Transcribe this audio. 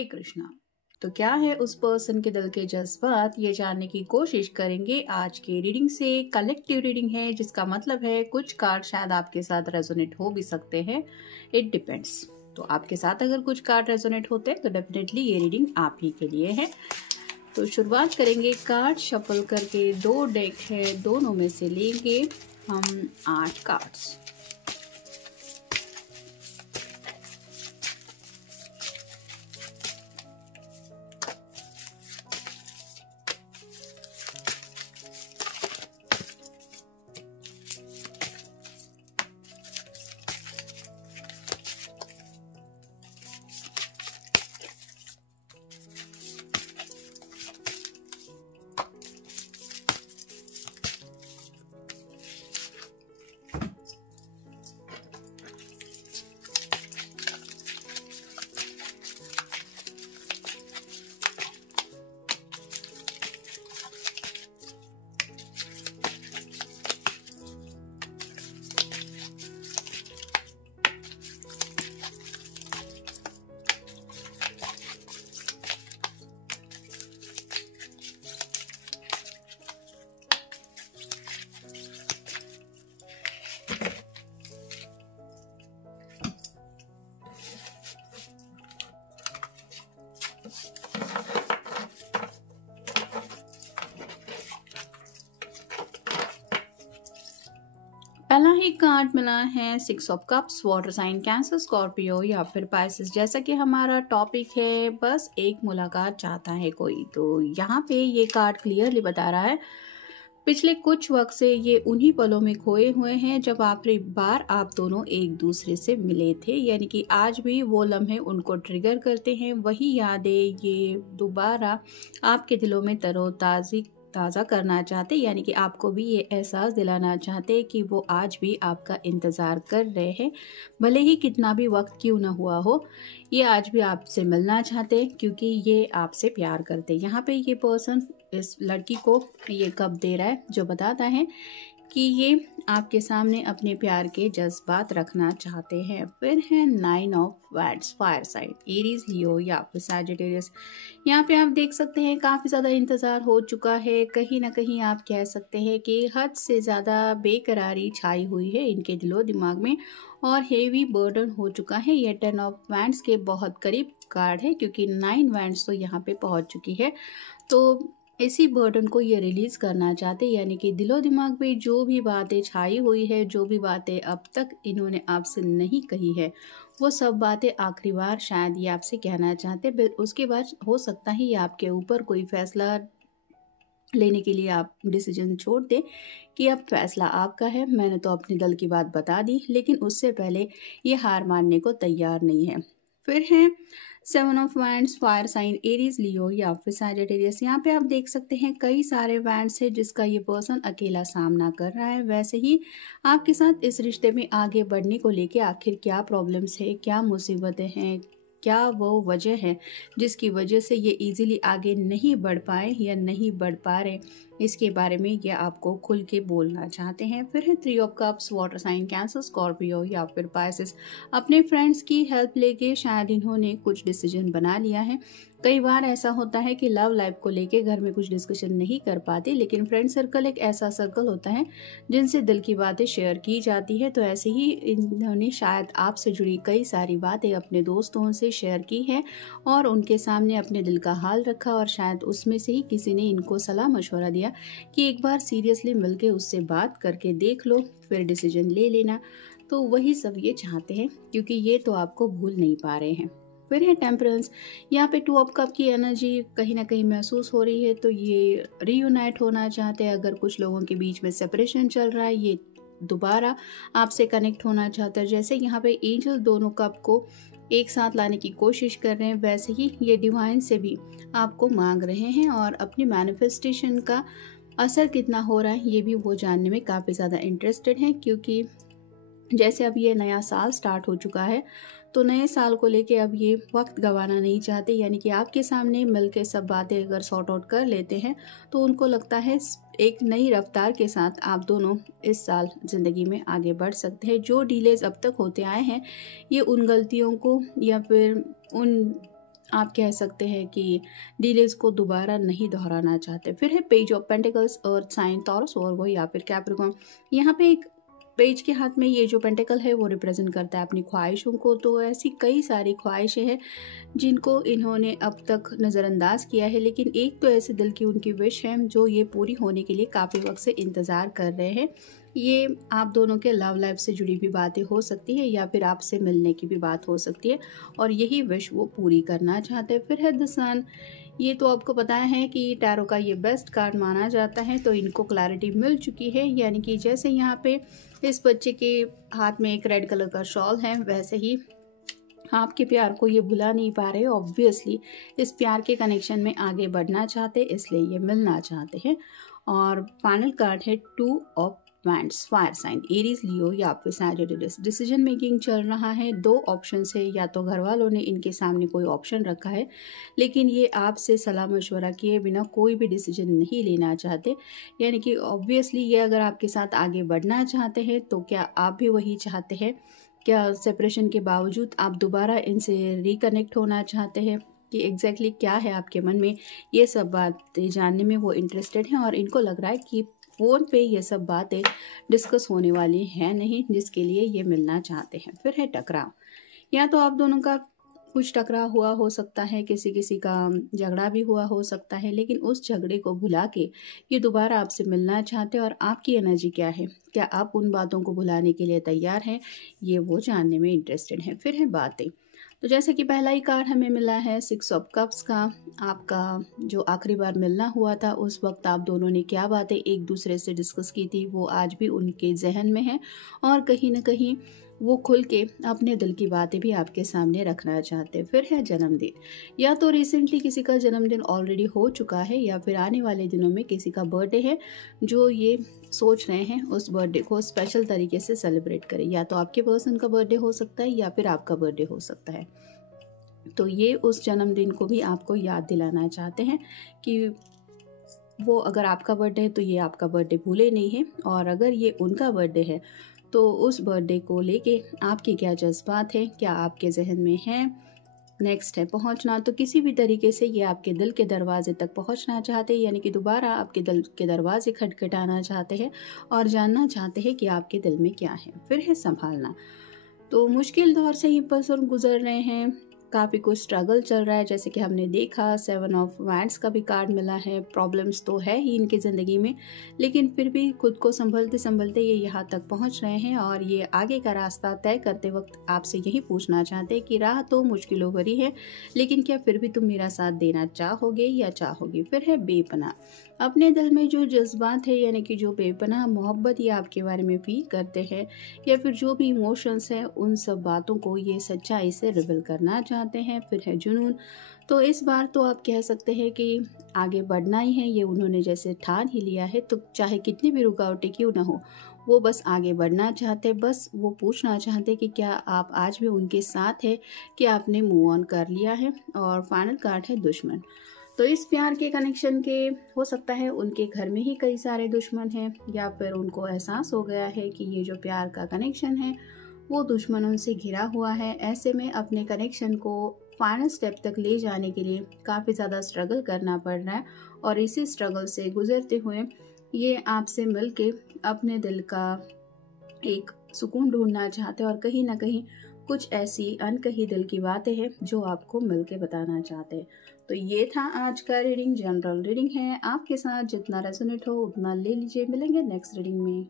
हे कृष्णा। तो क्या है उस पर्सन के दिल के जज्बात, ये जानने की कोशिश करेंगे आज के रीडिंग से। कलेक्टिव रीडिंग है, जिसका मतलब है कुछ कार्ड शायद आपके साथ रेजोनेट हो भी सकते हैं। It depends. तो आपके साथ अगर कुछ कार्ड रेजोनेट होते हैं तो डेफिनेटली ये रीडिंग आप ही के लिए है। तो शुरुआत करेंगे कार्ड शफल करके। 2 डेक है, दोनों में से लेंगे हम 8 कार्ड्स। पहला ही कार्ड मिला है 6 of cups. Water sign Cancer, Scorpio या फिर पाइसेस। जैसा कि हमारा टॉपिक है बस एक मुलाकात चाहता है कोई, तो यहाँ पे ये कार्ड क्लियरली बता रहा है पिछले कुछ वक्त से ये उन्हीं पलों में खोए हुए हैं जब आखिरी बार आप दोनों एक दूसरे से मिले थे। यानी कि आज भी वो लम्हे उनको ट्रिगर करते हैं, वही यादें ये दोबारा आपके दिलों में ताज़ा करना चाहते, यानी कि आपको भी ये एहसास दिलाना चाहते कि वो आज भी आपका इंतज़ार कर रहे हैं। भले ही कितना भी वक्त क्यों ना हुआ हो, ये आज भी आपसे मिलना चाहते क्योंकि ये आपसे प्यार करते। यहाँ पे ये पर्सन इस लड़की को ये कप दे रहा है जो बताता है कि ये आपके सामने अपने प्यार के जज्बात रखना चाहते हैं। फिर है 9 of wands, fire sign, Aries, Leo या फिर सैजिटेरियस। यहाँ पे आप देख सकते हैं काफ़ी ज़्यादा इंतज़ार हो चुका है। कहीं ना कहीं आप कह सकते हैं कि हद से ज़्यादा बेकरारी छाई हुई है इनके दिलो दिमाग में और हेवी बर्डन हो चुका है। ये 10 ऑफ वैंड्स के बहुत करीब कार्ड है क्योंकि 9 वैंड्स तो यहाँ पे पहुँच चुकी है। तो इसी बर्डन को ये रिलीज़ करना चाहते, यानी कि दिलो दिमाग पे जो भी बातें छाई हुई है, जो भी बातें अब तक इन्होंने आपसे नहीं कही है, वो सब बातें आखिरी बार शायद ये आपसे कहना चाहते। उसके बाद हो सकता है ये आपके ऊपर कोई फैसला लेने के लिए आप डिसीजन छोड़ दें कि अब फैसला आपका है, मैंने तो अपने दिल की बात बता दी, लेकिन उससे पहले ये हार मानने को तैयार नहीं है। फिर है 7 of wands, fire sign, Aries, Leo या फिर सैजिटेरियस। यहाँ पे आप देख सकते हैं कई सारे वैंड्स है जिसका ये पर्सन अकेला सामना कर रहा है। वैसे ही आपके साथ इस रिश्ते में आगे बढ़ने को लेके आखिर क्या प्रॉब्लम्स है, क्या मुसीबतें हैं, क्या वो वजह है जिसकी वजह से ये इजीली आगे नहीं बढ़ पाए या नहीं बढ़ पा रहे, इसके बारे में ये आपको खुल के बोलना चाहते हैं। फिर है 3 of cups, water sign Cancer, Scorpio या फिर पाइसेस। अपने फ्रेंड्स की हेल्प लेके शायद इन्होंने कुछ डिसीजन बना लिया है। कई बार ऐसा होता है कि लव लाइफ को लेके घर में कुछ डिस्कशन नहीं कर पाते, लेकिन फ्रेंड सर्कल एक ऐसा सर्कल होता है जिनसे दिल की बातें शेयर की जाती है। तो ऐसे ही इन्होंने शायद आपसे जुड़ी कई सारी बातें अपने दोस्तों से शेयर की है और उनके सामने अपने दिल का हाल रखा और शायद उसमें से ही किसी ने इनको सलाह मशवरा दिया कि एक बार सीरियसली मिलके उससे बात करके देख लो, फिर डिसीजन ले लेना। तो वही सब ये चाहते हैं क्योंकि ये तो आपको भूल नहीं पा रहे हैं। फिर है टेम्परेंस। यहाँ पे 2 ऑफ कप की एनर्जी कहीं ना कहीं महसूस हो रही है, तो ये रीयूनाइट होना चाहते हैं। अगर कुछ लोगों के बीच में सेपरेशन चल रहा है, ये दोबारा आपसे कनेक्ट होना चाहता है। जैसे यहाँ पे एंजल दोनों कप को एक साथ लाने की कोशिश कर रहे हैं, वैसे ही ये डिवाइन से भी आपको मांग रहे हैं और अपनी मैनिफेस्टेशन का असर कितना हो रहा है ये भी वो जानने में काफ़ी ज़्यादा इंटरेस्टेड हैं। क्योंकि जैसे अब ये नया साल स्टार्ट हो चुका है, तो नए साल को लेके अब ये वक्त गंवाना नहीं चाहते। यानी कि आपके सामने मिलके सब बातें अगर सॉर्ट आउट कर लेते हैं तो उनको लगता है एक नई रफ्तार के साथ आप दोनों इस साल ज़िंदगी में आगे बढ़ सकते हैं। जो डिलेज अब तक होते आए हैं, ये उन गलतियों को या फिर उन आप कह सकते हैं कि डिलेज को दोबारा नहीं दोहराना चाहते। फिर है page of pentacles, earth sign Taurus Virgo या फिर कैप्रिकॉर्न। यहाँ पे एक पेज के हाथ में ये जो पेंटिकल है वो रिप्रेजेंट करता है अपनी ख्वाहिशों को। तो ऐसी कई सारी ख्वाहिशें हैं जिनको इन्होंने अब तक नज़रअंदाज किया है, लेकिन एक तो ऐसे दिल की उनकी विश है जो ये पूरी होने के लिए काफ़ी वक्त से इंतज़ार कर रहे हैं। ये आप दोनों के लव लाइफ से जुड़ी भी बातें हो सकती है या फिर आपसे मिलने की भी बात हो सकती है और यही विश वो पूरी करना चाहते हैं। फिर है द सन। ये तो आपको पता है कि टैरो का ये बेस्ट कार्ड माना जाता है, तो इनको क्लैरिटी मिल चुकी है। यानी कि जैसे यहाँ पे इस बच्चे के हाथ में एक रेड कलर का शॉल है, वैसे ही आपके प्यार को ये भुला नहीं पा रहे। ऑब्वियसली इस प्यार के कनेक्शन में आगे बढ़ना चाहते, इसलिए ये मिलना चाहते हैं। और फाइनल कार्ड है 2 of wands, fire sign, Aries, Leo या फिर सैजिटेरियस। डिसीजन मेकिंग चल रहा है, 2 ऑप्शन है। या तो घर वालों ने इनके सामने कोई ऑप्शन रखा है, लेकिन ये आपसे सलाह मशवरा किए बिना कोई भी डिसीजन नहीं लेना चाहते। यानी कि ऑब्वियसली ये अगर आपके साथ आगे बढ़ना चाहते हैं तो क्या आप भी वही चाहते हैं? क्या सेपरेशन के बावजूद आप दोबारा इनसे रिकनेक्ट होना चाहते हैं? कि एग्जैक्टली क्या है आपके मन में, ये सब बातें जानने में वो इंटरेस्टेड हैं। और इनको लग रहा है कि फ़ोन पे ये सब बातें डिस्कस होने वाली हैं नहीं, जिसके लिए ये मिलना चाहते हैं। फिर है टकराव। या तो आप दोनों का कुछ टकराव हुआ हो सकता है, किसी का झगड़ा भी हुआ हो सकता है, लेकिन उस झगड़े को भुला के ये दोबारा आपसे मिलना चाहते हैं। और आपकी एनर्जी क्या है, क्या आप उन बातों को भुलाने के लिए तैयार हैं, ये वो जानने में इंटरेस्टेड हैं। फिर है बातें। तो जैसे कि पहला ही कार्ड हमें मिला है 6 ऑफ कप्स का। आपका जो आखिरी बार मिलना हुआ था उस वक्त आप दोनों ने क्या बातें एक दूसरे से डिस्कस की थी वो आज भी उनके जहन में है और कहीं ना कहीं वो खुल के अपने दिल की बातें भी आपके सामने रखना चाहते हैं। फिर है जन्मदिन। या तो रिसेंटली किसी का जन्मदिन ऑलरेडी हो चुका है या फिर आने वाले दिनों में किसी का बर्थडे है जो ये सोच रहे हैं उस बर्थडे को स्पेशल तरीके से सेलिब्रेट करें। या तो आपके पर्सन का बर्थडे हो सकता है या फिर आपका बर्थडे हो सकता है। तो ये उस जन्मदिन को भी आपको याद दिलाना चाहते हैं कि वो अगर आपका बर्थडे है तो ये आपका बर्थडे भूले नहीं है, और अगर ये उनका बर्थडे है तो उस बर्थडे को लेके आपके क्या जज्बात हैं, क्या आपके जहन में है। नेक्स्ट है पहुंचना। तो किसी भी तरीके से ये आपके दिल के दरवाजे तक पहुंचना चाहते हैं, यानी कि दोबारा आपके दिल के दरवाजे खटखटाना चाहते हैं और जानना चाहते हैं कि आपके दिल में क्या है। फिर है संभालना। तो मुश्किल दौर से ही पर्सन गुजर रहे हैं, काफ़ी कुछ स्ट्रगल चल रहा है। जैसे कि हमने देखा 7 ऑफ वैंड्स का भी कार्ड मिला है। प्रॉब्लम्स तो है ही इनकी ज़िंदगी में, लेकिन फिर भी खुद को संभलते संभलते ये यहाँ तक पहुँच रहे हैं और ये आगे का रास्ता तय करते वक्त आपसे यही पूछना चाहते हैं कि राह तो मुश्किलों भरी है, लेकिन क्या फिर भी तुम मेरा साथ देना चाहोगे या चाहोगी। फिर है बेपनाह। अपने दिल में जो जज्बात है, यानी कि जो बेपनाह मोहब्बत ये आपके बारे में फील करते हैं या फिर जो भी इमोशंस हैं, उन सब बातों को ये सच्चाई से रिवील करना चाहते हैं। फिर है जुनून। तो इस बार तो आप कह सकते हैं कि आगे बढ़ना ही है, ये उन्होंने जैसे ठान ही लिया है। तो चाहे कितनी भी रुकावटें क्यों ना हो, वो बस आगे बढ़ना चाहते, बस वो पूछना चाहते कि क्या आप आज भी उनके साथ है, कि आपने मूव ऑन कर लिया है। और फाइनल कार्ड है दुश्मन। तो इस प्यार के कनेक्शन के हो सकता है उनके घर में ही कई सारे दुश्मन हैं, या फिर उनको एहसास हो गया है कि ये जो प्यार का कनेक्शन है वो दुश्मनों से घिरा हुआ है। ऐसे में अपने कनेक्शन को फाइनल स्टेप तक ले जाने के लिए काफ़ी ज़्यादा स्ट्रगल करना पड़ रहा है, और इसी स्ट्रगल से गुजरते हुए ये आपसे मिलके अपने दिल का एक सुकून ढूंढना चाहते हैं, और कहीं ना कहीं कुछ ऐसी अनकही दिल की बातें हैं जो आपको मिलके बताना चाहते हैं। तो ये था आज का रीडिंग। जनरल रीडिंग है, आपके साथ जितना रेजोनेट हो उतना ले लीजिए। मिलेंगे नेक्स्ट रीडिंग में।